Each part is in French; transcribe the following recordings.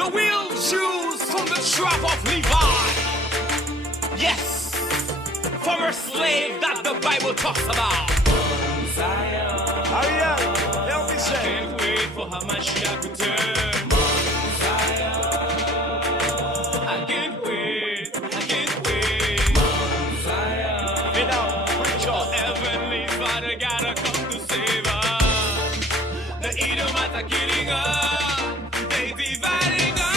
The wheel shoes from the trap of Levi. Yes, from a slave that the Bible talks about. Zion. Ariel, help me I say. can't wait for how my shall return. Zion. I can't wait. I can't wait. Zion. Get out, preacher. Heavenly Father gotta come to save us. The Edomites are killing us. They dividing us.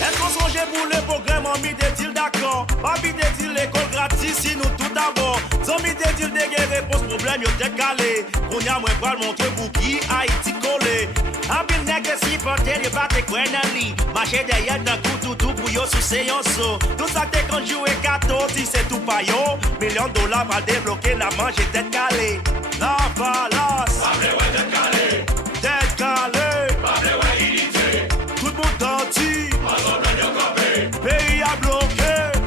Est-ce qu'on songeait pour le programme en mis des-ils d'accord? Pas mis des-ils l'école gratis si nous tout d'abord. Sans mis des-ils des réponses problème yo t'es calé. On y a moins pas le montrer pour qui Haïti collé. A bin nègre si porter yo pas te kwen nan li. Marcher derrière d'un coup tout pour yo sous séance. Tout ça t'es quand jouer 14 si c'est tout pa yo. $1 000 000 pour débloquer la manche et tête calée. La balance. Tête calée. Tout le monde tenti. Pays à bloquer.